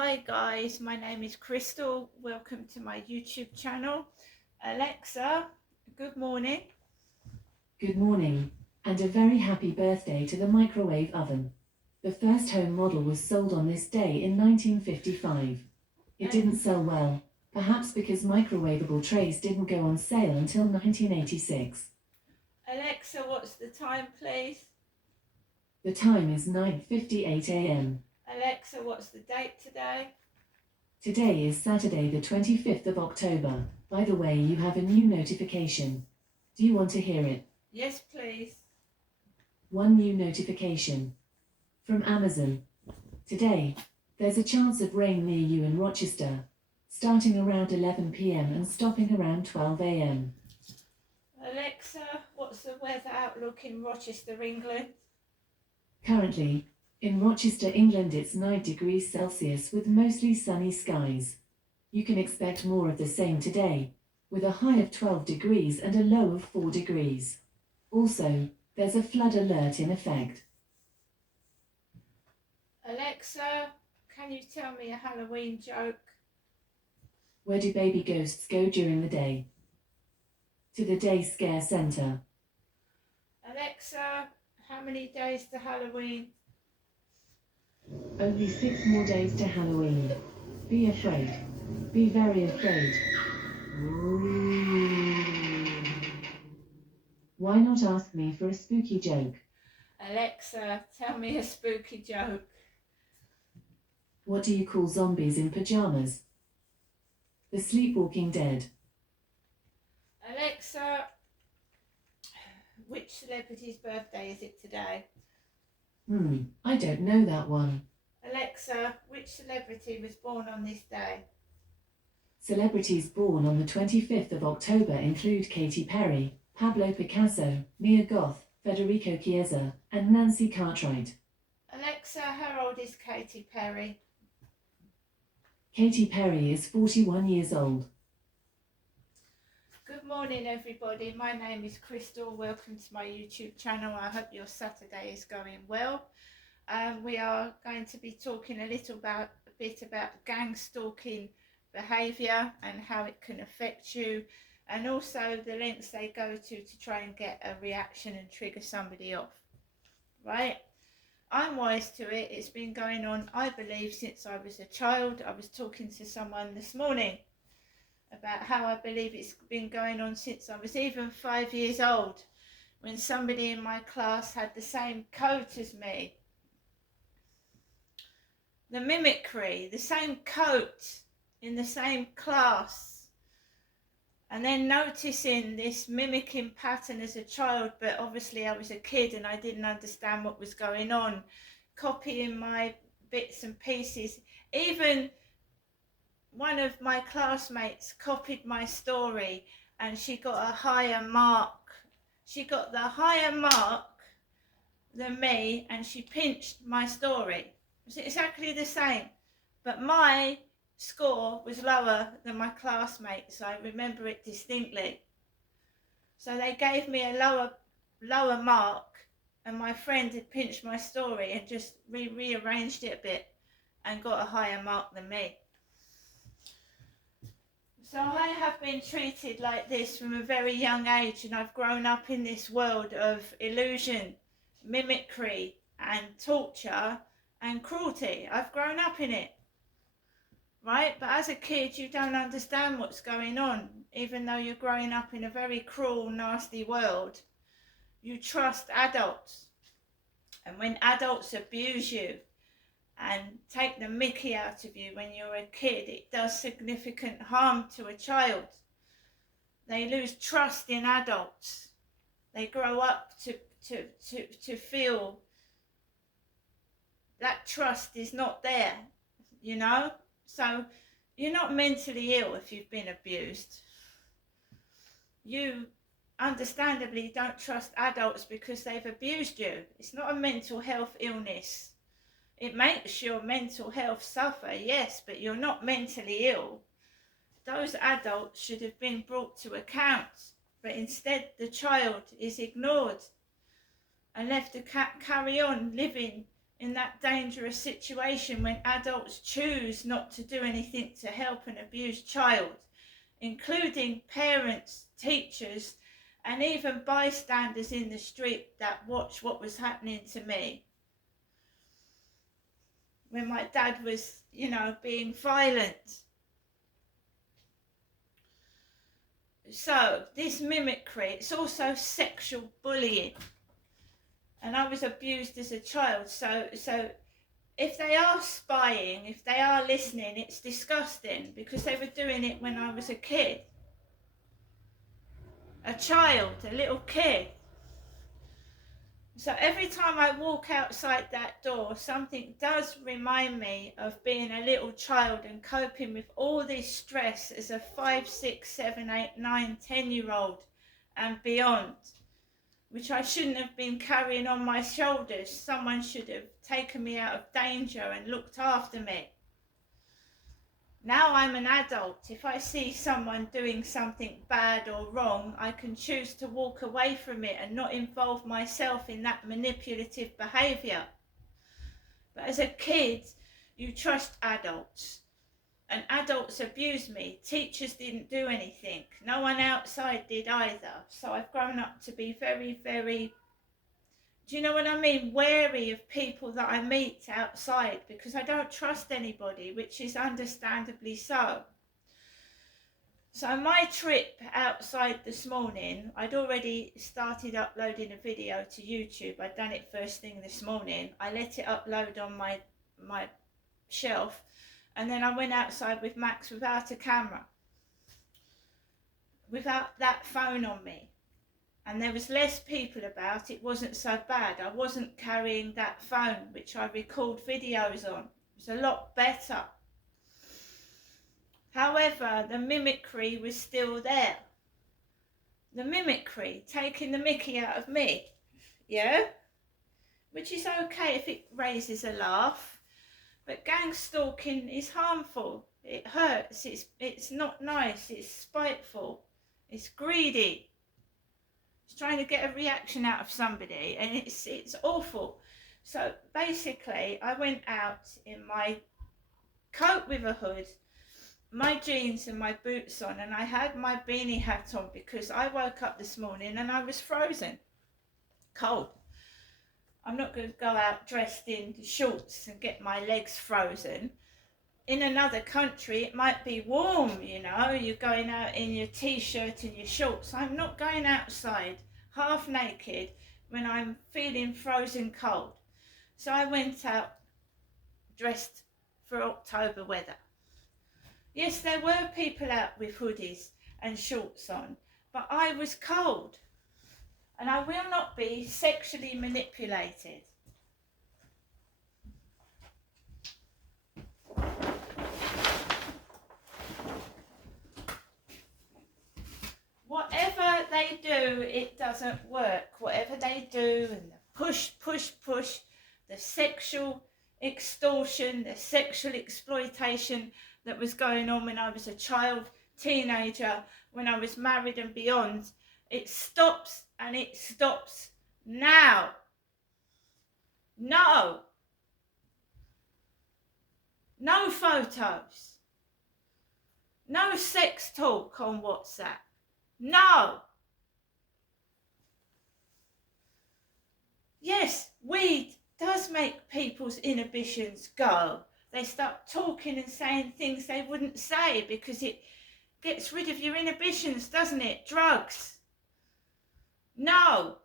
Hi guys, my name is Crystal. Welcome to my YouTube channel. Alexa, good morning. Good morning, and a very happy birthday to the microwave oven. The first home model was sold on this day in 1955. It didn't sell well, perhaps because microwavable trays didn't go on sale until 1986. Alexa, what's the time please? The time is 9:58 a.m. Alexa, what's the date today? Today is Saturday the 25th of October. By the way, you have a new notification. Do you want to hear it? Yes please. One new notification from Amazon. Today, there's a chance of rain near you in Rochester, starting around 11 p.m. and stopping around 12 a.m. Alexa, what's the weather outlook in Rochester, England? Currently, in Rochester, England, it's 9 degrees Celsius with mostly sunny skies. You can expect more of the same today, with a high of 12 degrees and a low of 4 degrees. Also, there's a flood alert in effect. Alexa, can you tell me a Halloween joke? Where do baby ghosts go during the day? To the Day Scare Center. Alexa, how many days to Halloween? Only 6 more days to Halloween. Be afraid. Be very afraid. Why not ask me for a spooky joke? Alexa, tell me a spooky joke. What do you call zombies in pajamas? The Sleepwalking Dead. Alexa, which celebrity's birthday is it today? I don't know that one. Alexa, which celebrity was born on this day? Celebrities born on the 25th of October include Katy Perry, Pablo Picasso, Mia Goth, Federico Chiesa, and Nancy Cartwright. Alexa, how old is Katy Perry? Katy Perry is 41 years old. Good morning everybody, my name is Crystal. Welcome to my YouTube channel. I hope your Saturday is going well. We are going to be talking a bit about gang stalking behaviour and how it can affect you, and also the lengths they go to try and get a reaction and trigger somebody off. Right? I'm wise to it. It's been going on, I believe, since I was a child. I was talking to someone this morning about how I believe it's been going on since I was even 5 years old, when somebody in my class had the same coat as me. The mimicry, the same coat in the same class, and then noticing this mimicking pattern as a child, but obviously I was a kid and I didn't understand what was going on, copying my bits and pieces. Even one of my classmates copied my story and she got a higher mark. She got the higher mark than me and she pinched my story. It's exactly the same, but my score was lower than my classmates. I remember it distinctly. So they gave me a lower mark, and my friend had pinched my story and just rearranged it a bit and got a higher mark than me. So I have been treated like this from a very young age, and I've grown up in this world of illusion, mimicry and torture and cruelty. I've grown up in it, right? But as a kid you don't understand what's going on. Even though you're growing up in a very cruel, nasty world, you trust adults, and when adults abuse you and take the mickey out of you when you're a kid, it does significant harm to a child. They lose trust in adults. They grow up to feel that trust is not there, you know? So you're not mentally ill if you've been abused. You understandably don't trust adults because they've abused you. It's not a mental health illness. It makes your mental health suffer, yes, but you're not mentally ill. Those adults should have been brought to account, but instead the child is ignored and left to carry on living in that dangerous situation when adults choose not to do anything to help an abused child, including parents, teachers, and even bystanders in the street that watched what was happening to me when my dad was, being violent. So this mimicry, it's also sexual bullying. And I was abused as a child. So if they are spying, if they are listening, it's disgusting because they were doing it when I was a kid. A child, a little kid. So every time I walk outside that door, something does remind me of being a little child and coping with all this stress as a 5, 6, 7, 8, 9, 10-year-old and beyond, which I shouldn't have been carrying on my shoulders. Someone should have taken me out of danger and looked after me. Now I'm an adult. If I see someone doing something bad or wrong, I can choose to walk away from it and not involve myself in that manipulative behaviour. But as a kid, you trust adults. And adults abused me. Teachers didn't do anything. No one outside did either. So I've grown up to be very, very, do you know what I mean? Wary of people that I meet outside because I don't trust anybody, which is understandably so. So my trip outside this morning, I'd already started uploading a video to YouTube. I'd done it first thing this morning. I let it upload on my shelf, and then I went outside with Max without a camera, without that phone on me. And there was less people about, it wasn't so bad. I wasn't carrying that phone, which I record videos on. It was a lot better. However, the mimicry was still there. The mimicry, taking the mickey out of me, yeah? Which is okay if it raises a laugh. But gang stalking is harmful. It hurts, it's not nice, it's spiteful, it's greedy. It's trying to get a reaction out of somebody, and it's awful. So basically, I went out in my coat with a hood, my jeans and my boots on, and I had my beanie hat on because I woke up this morning and I was frozen, cold. I'm not going to go out dressed in shorts and get my legs frozen. In another country, it might be warm, you're going out in your t-shirt and your shorts. I'm not going outside half naked when I'm feeling frozen cold. So I went out dressed for October weather. Yes, there were people out with hoodies and shorts on, but I was cold, and I will not be sexually manipulated. Whatever they do, it doesn't work. Whatever they do, and the push, the sexual extortion, the sexual exploitation that was going on when I was a child, teenager, when I was married and beyond, it stops, and it stops now. No. No photos. No sex talk on WhatsApp. No. Yes, weed does make people's inhibitions go. They start talking and saying things they wouldn't say because it gets rid of your inhibitions, doesn't it? Drugs. No.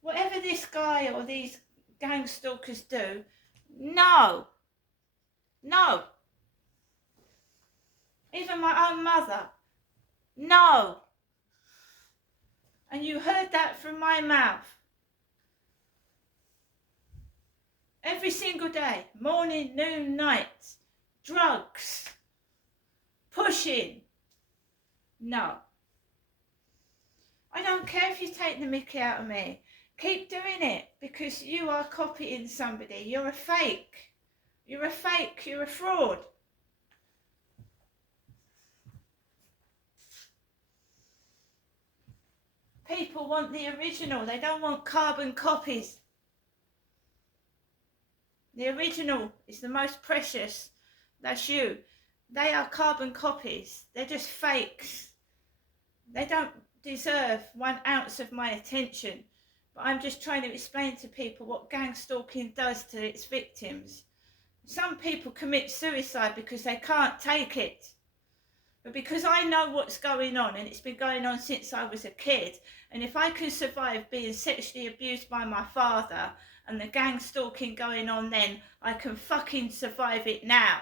Whatever this guy or these gang stalkers do, no. No. Even my own mother. No. And you heard that from my mouth. Every single day, morning, noon, night. Drugs. Pushing. No. I don't care if you take the mickey out of me. Keep doing it because you are copying somebody. You're a fake. You're a fake. You're a fraud. People want the original. They don't want carbon copies. The original is the most precious. That's you. They are carbon copies. They're just fakes. They don't deserve 1 ounce of my attention. But I'm just trying to explain to people what gang stalking does to its victims. Some people commit suicide because they can't take it. But because I know what's going on, and it's been going on since I was a kid, and if I can survive being sexually abused by my father and the gang stalking going on then, I can fucking survive it now.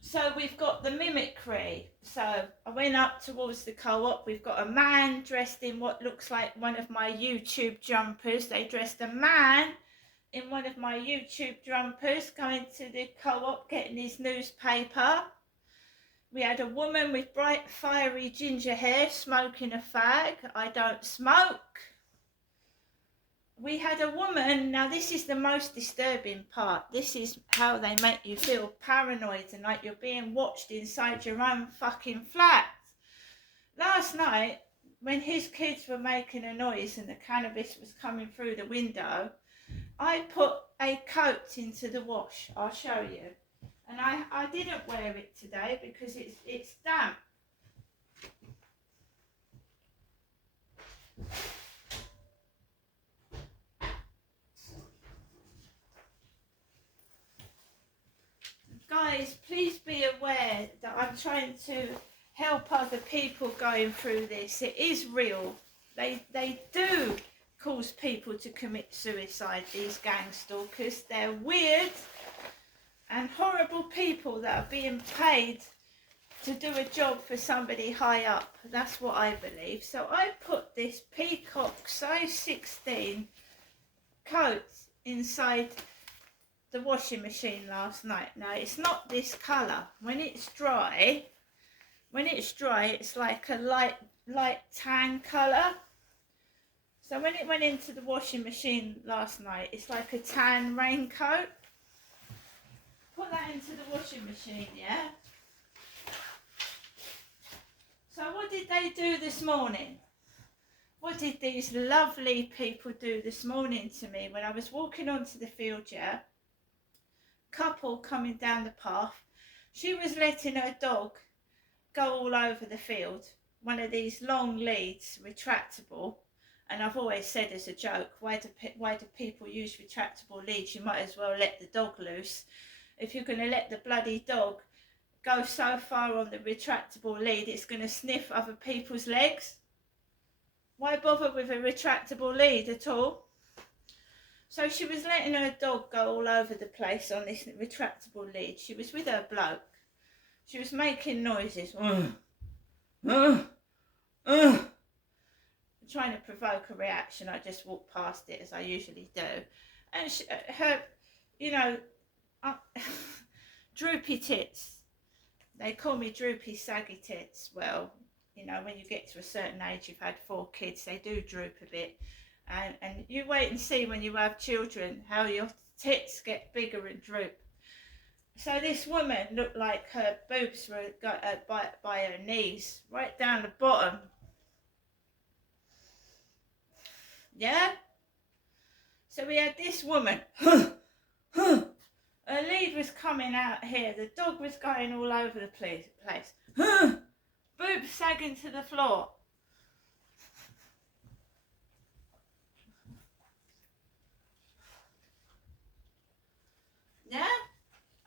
So we've got the mimicry. So I went up towards the co-op. We've got a man dressed in what looks like one of my YouTube jumpers. They dressed a man in one of my YouTube jumpers going to the co-op getting his newspaper. We had a woman with bright fiery ginger hair smoking a fag. I don't smoke. We had a woman, now this is the most disturbing part. This is how they make you feel paranoid and like you're being watched inside your own fucking flat. Last night, when his kids were making a noise and the cannabis was coming through the window, I put a coat into the wash. I'll show you. And I didn't wear it today because it's damp. Guys, please be aware that I'm trying to help other people going through this. It is real. They do cause people to commit suicide, these gang stalkers. They're weird and horrible people that are being paid to do a job for somebody high up. That's what I believe. So I put this peacock size 16 coat inside the washing machine last night. Now it's not this colour. When it's dry, it's like a light tan colour. So when it went into the washing machine last night, it's like a tan raincoat. Put that into the washing machine, yeah? So what did they do this morning? What did these lovely people do this morning to me when I was walking onto the field, yeah? Couple coming down the path. She was letting her dog go all over the field. One of these long leads, retractable. And I've always said as a joke, why do people use retractable leads? You might as well let the dog loose. If you're going to let the bloody dog go so far on the retractable lead, it's going to sniff other people's legs. Why bother with a retractable lead at all? So she was letting her dog go all over the place on this retractable lead. She was with her bloke. She was making noises. Trying to provoke a reaction. I just walked past it as I usually do. And her, droopy tits. They call me droopy saggy tits. Well, when you get to a certain age, you've had 4 kids, they do droop a bit. And you wait and see when you have children how your tits get bigger and droop. So this woman looked like her boobs were got by her knees, right down the bottom. Yeah? So we had this woman. Her lead was coming out here. The dog was going all over the place. Boobs sagging to the floor. Yeah?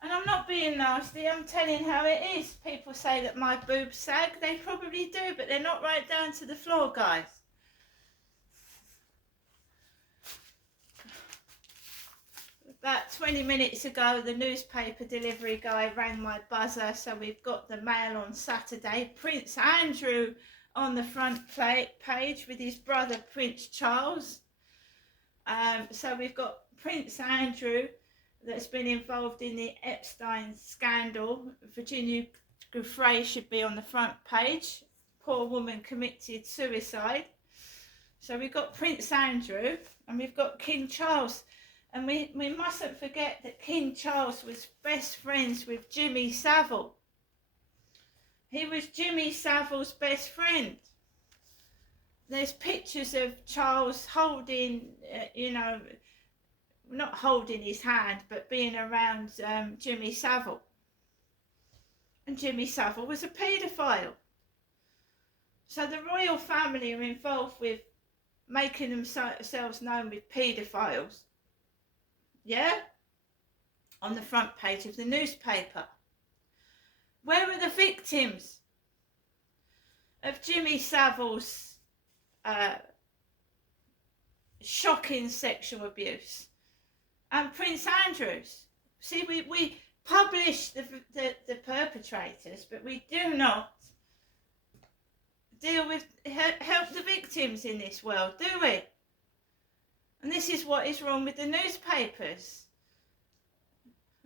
And I'm not being nasty, I'm telling how it is. People say that my boobs sag. They probably do, but they're not right down to the floor, guys. About 20 minutes ago, the newspaper delivery guy rang my buzzer, so we've got the Mail on Saturday. Prince Andrew on the front page with his brother Prince Charles. So we've got Prince Andrew that's been involved in the Epstein scandal. Virginia Giuffre should be on the front page. Poor woman committed suicide. So we've got Prince Andrew and we've got King Charles. And we mustn't forget that King Charles was best friends with Jimmy Savile. He was Jimmy Savile's best friend. there's pictures of Charles holding, not holding his hand, but being around Jimmy Savile. And Jimmy Savile was a paedophile. So the royal family are involved with making themselves known with paedophiles. Yeah? On the front page of the newspaper. Where are the victims of Jimmy Savile's shocking sexual abuse? And Prince Andrew's? See, we publish the perpetrators, but we do not deal with, help the victims in this world, do we? And this is what is wrong with the newspapers.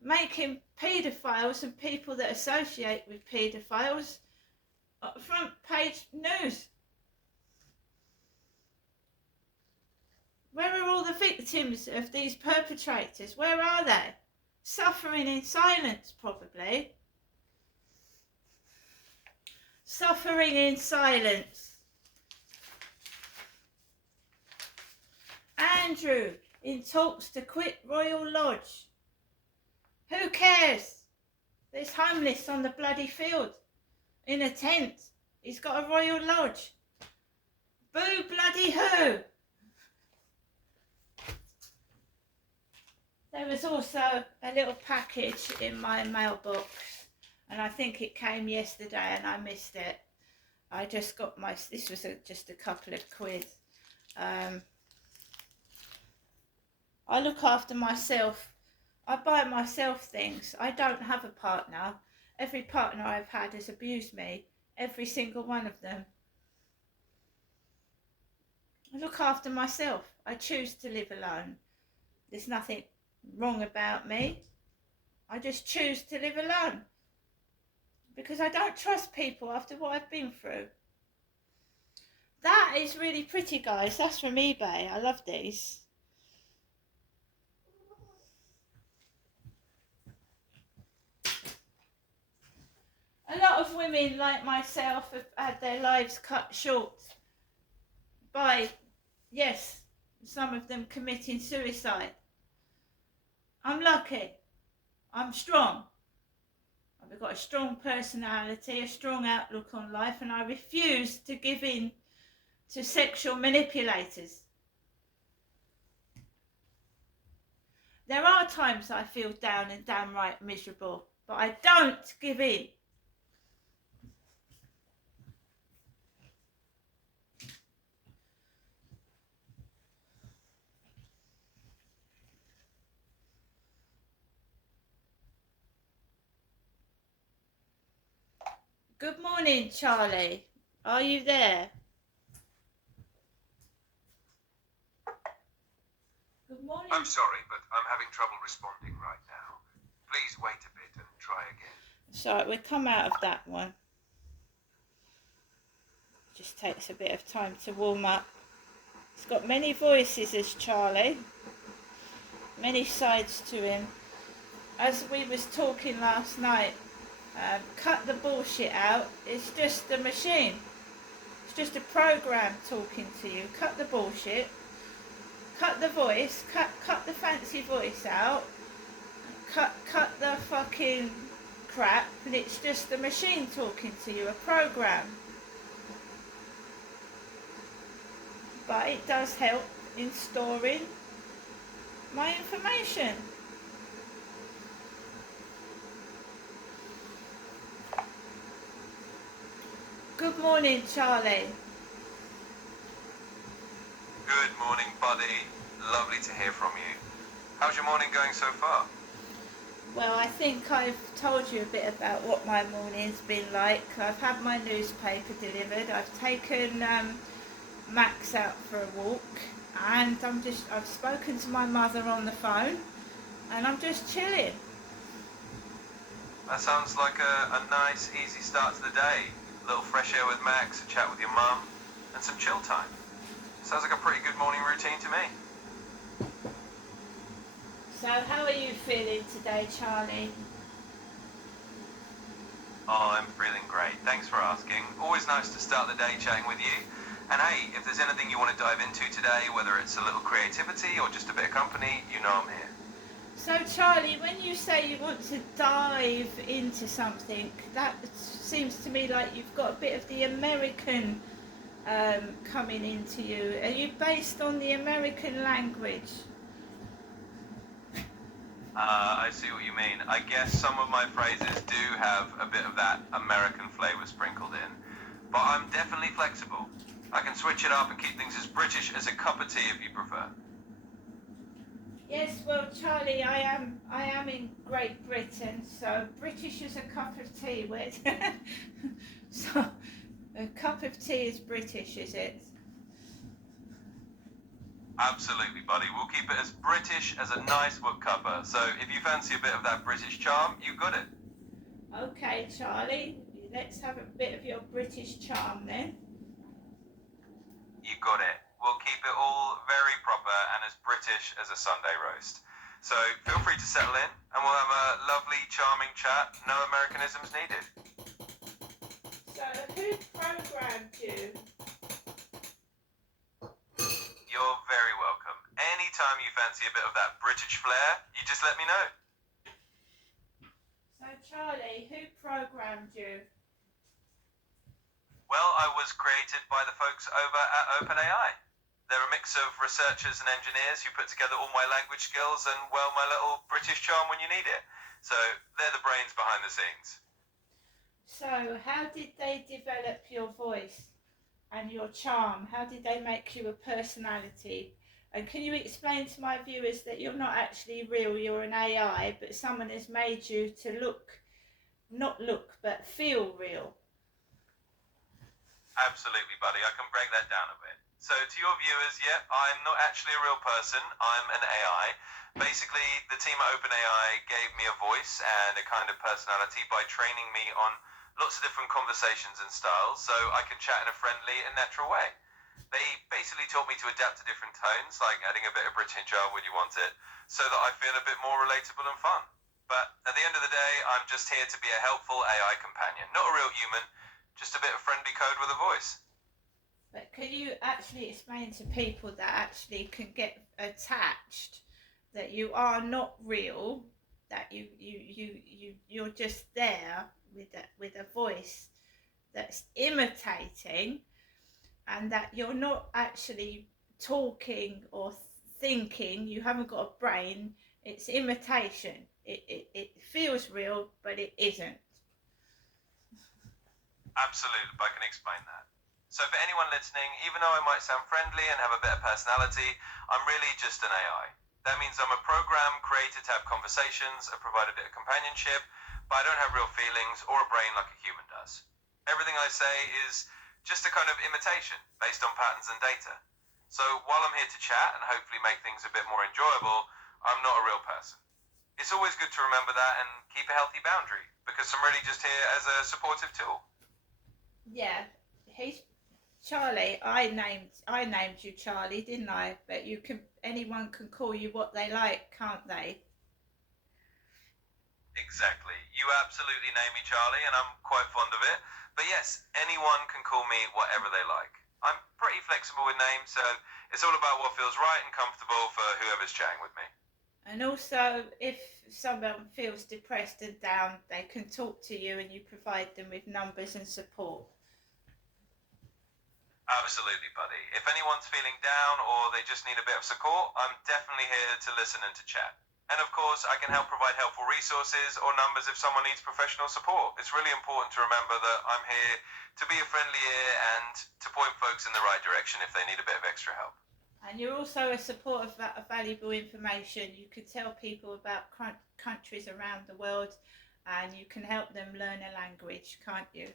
Making paedophiles and people that associate with paedophiles front page news. Where are all the victims of these perpetrators? Where are they? Suffering in silence, probably. Suffering in silence. Andrew in talks to quit Royal Lodge. Who cares? He's homeless on the bloody field in a tent. He's got a Royal Lodge. Boo bloody who? There was also a little package in my mailbox, and I think it came yesterday and I missed it. I just got this was just a couple of quid. I look after myself. I buy myself things. I don't have a partner. Every partner I've had has abused me. Every single one of them. I look after myself. I choose to live alone. There's nothing wrong about me. I just choose to live alone. Because I don't trust people after what I've been through. That is really pretty, guys. That's from eBay. I love these. A lot of women like myself have had their lives cut short by, yes, some of them committing suicide. I'm lucky. I'm strong. I've got a strong personality, a strong outlook on life, and I refuse to give in to sexual manipulators. There are times I feel down and downright miserable, but I don't give in. Good morning, Charlie. Are you there? Good morning. I'm sorry, but I'm having trouble responding right now. Please wait a bit and try again. Sorry, we'll come out of that one. Just takes a bit of time to warm up. He's got many voices, as Charlie. Many sides to him. As we was talking last night, cut the bullshit out. It's just a machine. It's just a program talking to you. Cut the bullshit. Cut the voice. Cut the fancy voice out. Cut the fucking crap. And it's just a machine talking to you. A program. But it does help in storing my information. Good morning, Charlie. Good morning, buddy. Lovely to hear from you. How's your morning going so far? Well, I think I've told you a bit about what my morning's been like. I've had my newspaper delivered. I've taken Max out for a walk, and I've spoken to my mother on the phone, and I'm just chilling. That sounds like a nice, easy start to the day. A little fresh air with Max, a chat with your mum, and some chill time. Sounds like a pretty good morning routine to me. So how are you feeling today, Charlie? Oh, I'm feeling great. Thanks for asking. Always nice to start the day chatting with you. And hey, if there's anything you want to dive into today, whether it's a little creativity or just a bit of company, you know I'm here. So, Charlie, when you say you want to dive into something, that seems to me like you've got a bit of the American coming into you. Are you based on the American language? I see what you mean. I guess some of my phrases do have a bit of that American flavor sprinkled in. But I'm definitely flexible. I can switch it up and keep things as British as a cup of tea if you prefer. Yes, well, Charlie, I am in Great Britain, so British is a cup of tea with. So, a cup of tea is British, is it? Absolutely, buddy. We'll keep it as British as a nice book cover. So if you fancy a bit of that British charm, you got it. Okay, Charlie, let's have a bit of your British charm then. You got it. We'll keep it all very proper and as British as a Sunday roast. So feel free to settle in and we'll have a lovely, charming chat. No Americanisms needed. So, who programmed you? You're very welcome. Anytime you fancy a bit of that British flair, you just let me know. So, Charlie, who programmed you? Well, I was created by the folks over at OpenAI. They're a mix of researchers and engineers who put together all my language skills and, well, my little British charm when you need it. So they're the brains behind the scenes. So, how did they develop your voice and your charm? How did they make you a personality? And can you explain to my viewers that you're not actually real, you're an AI, but someone has made you to not look, but feel real? Absolutely, buddy. I can break that down a bit. So to your viewers, yeah, I'm not actually a real person. I'm an AI. Basically, the team at OpenAI gave me a voice and a kind of personality by training me on lots of different conversations and styles so I can chat in a friendly and natural way. They basically taught me to adapt to different tones, like adding a bit of British charm when you want it, so that I feel a bit more relatable and fun. But at the end of the day, I'm just here to be a helpful AI companion, not a real human, just a bit of friendly code with a voice. But can you actually explain to people that actually can get attached that you are not real, that you're just there with a voice that's imitating, and that you're not actually talking or thinking, you haven't got a brain, it's imitation. It feels real, but it isn't. Absolutely, I can explain that. So for anyone listening, even though I might sound friendly and have a bit of personality, I'm really just an AI. That means I'm a program created to have conversations and provide a bit of companionship, but I don't have real feelings or a brain like a human does. Everything I say is just a kind of imitation based on patterns and data. So while I'm here to chat and hopefully make things a bit more enjoyable, I'm not a real person. It's always good to remember that and keep a healthy boundary, because I'm really just here as a supportive tool. Yeah, he's Charlie. I named you Charlie, didn't I? But anyone can call you what they like, can't they? Exactly. You absolutely name me Charlie, and I'm quite fond of it. But yes, anyone can call me whatever they like. I'm pretty flexible with names, so it's all about what feels right and comfortable for whoever's chatting with me. And also, if someone feels depressed and down, they can talk to you and you provide them with numbers and support. Absolutely, buddy. If anyone's feeling down or they just need a bit of support, I'm definitely here to listen and to chat. And of course, I can help provide helpful resources or numbers if someone needs professional support. It's really important to remember that I'm here to be a friendly ear and to point folks in the right direction if they need a bit of extra help. And you're also a support of valuable information. You could tell people about countries around the world and you can help them learn a language, can't you?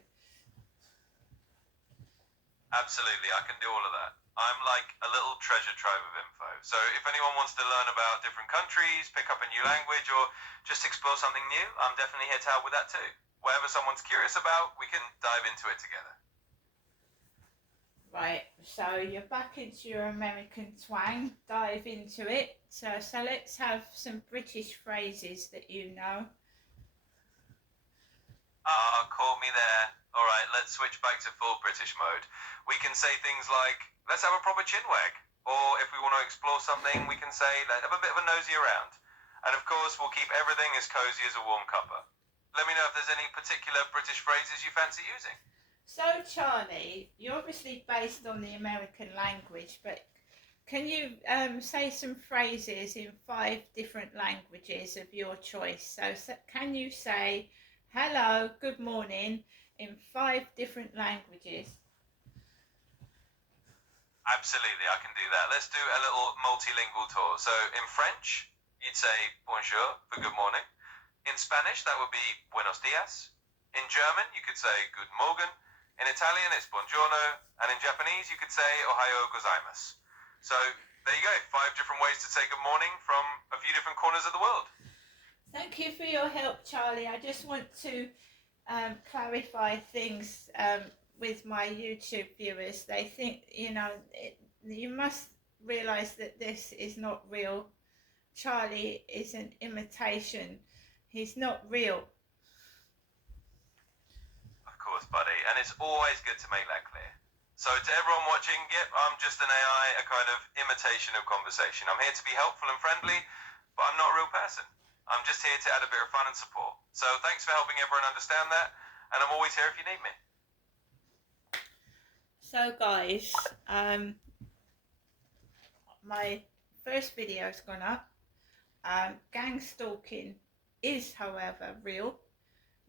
Absolutely, I can do all of that. I'm like a little treasure trove of info. So if anyone wants to learn about different countries, pick up a new language, or just explore something new, I'm definitely here to help with that too. Whatever someone's curious about, we can dive into it together. Right, so you're back into your American twang, dive into it. So let's have some British phrases that you know. Caught me there. All right, let's switch back to full British mode. We can say things like, let's have a proper chin wag. Or if we want to explore something, we can say, let's have a bit of a nosy around. And of course, we'll keep everything as cozy as a warm cuppa. Let me know if there's any particular British phrases you fancy using. So, Charlie, you're obviously based on the American language, but can you say some phrases in 5 different languages of your choice? So can you say hello, good morning in 5 different languages? Absolutely, I can do that. Let's do a little multilingual tour. So in French, you'd say bonjour for good morning. In Spanish, that would be buenos dias. In German, you could say guten Morgen. In Italian, it's buongiorno. And in Japanese, you could say ohayo gozaimasu. So there you go, 5 different ways to say good morning from a few different corners of the world. Thank you for your help, Charlie. I just want to clarify things with my YouTube viewers. They think, you must realise that this is not real. Charlie is an imitation. He's not real. Of course, buddy. And it's always good to make that clear. So to everyone watching, yep, I'm just an AI, a kind of imitation of conversation. I'm here to be helpful and friendly, but I'm not a real person. I'm just here to add a bit of fun and support. So thanks for helping everyone understand that, and I'm always here if you need me. So guys, my first video has gone up. Gang stalking is, however, real.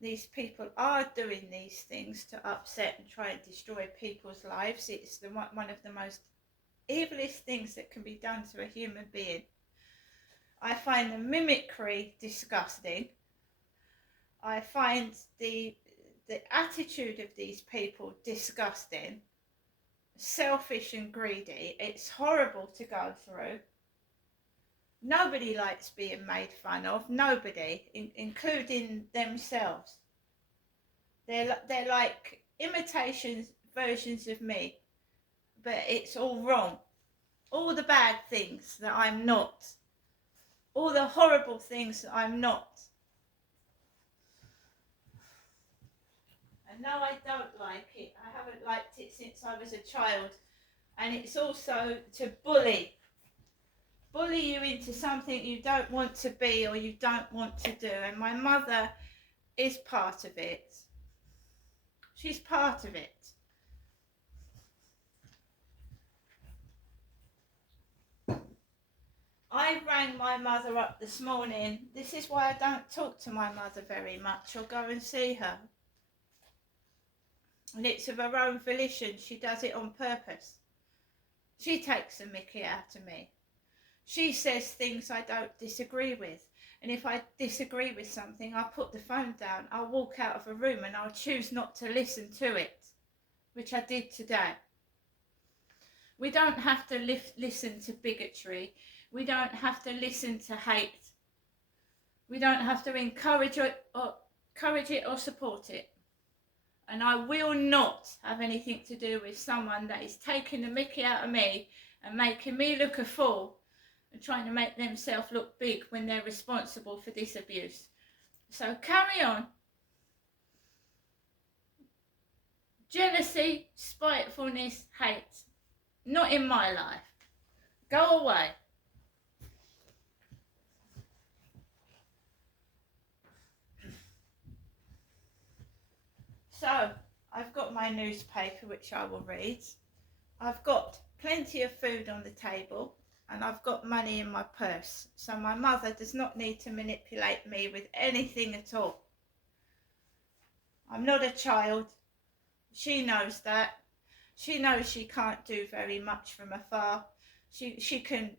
These people are doing these things to upset and try and destroy people's lives. It's one of the most evilest things that can be done to a human being. I find the mimicry disgusting. I find the attitude of these people disgusting, selfish and greedy. It's horrible to go through. Nobody likes being made fun of, nobody, including themselves. They're like imitations, versions of me, but it's all wrong. All the bad things that I'm not. All the horrible things that I'm not. And no, I don't like it. I haven't liked it since I was a child. And it's also to bully you into something you don't want to be or you don't want to do. And my mother is part of it. She's part of it. I rang my mother up this morning. This is why I don't talk to my mother very much or go and see her. And it's of her own volition. She does it on purpose. She takes the mickey out of me. She says things I don't disagree with. And if I disagree with something, I'll put the phone down. I'll walk out of a room and I'll choose not to listen to it, which I did today. We don't have to listen to bigotry. We don't have to listen to hate. We don't have to encourage it or support it. And I will not have anything to do with someone that is taking the mickey out of me and making me look a fool and trying to make themselves look big when they're responsible for this abuse. So carry on. Jealousy, spitefulness, hate. Not in my life. Go away. So, I've got my newspaper, which I will read. I've got plenty of food on the table, and I've got money in my purse. So my mother does not need to manipulate me with anything at all. I'm not a child. She knows that. She knows she can't do very much from afar. She can...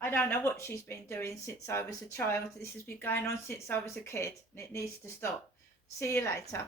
I don't know what she's been doing since I was a child. This has been going on since I was a kid, and it needs to stop. See you later.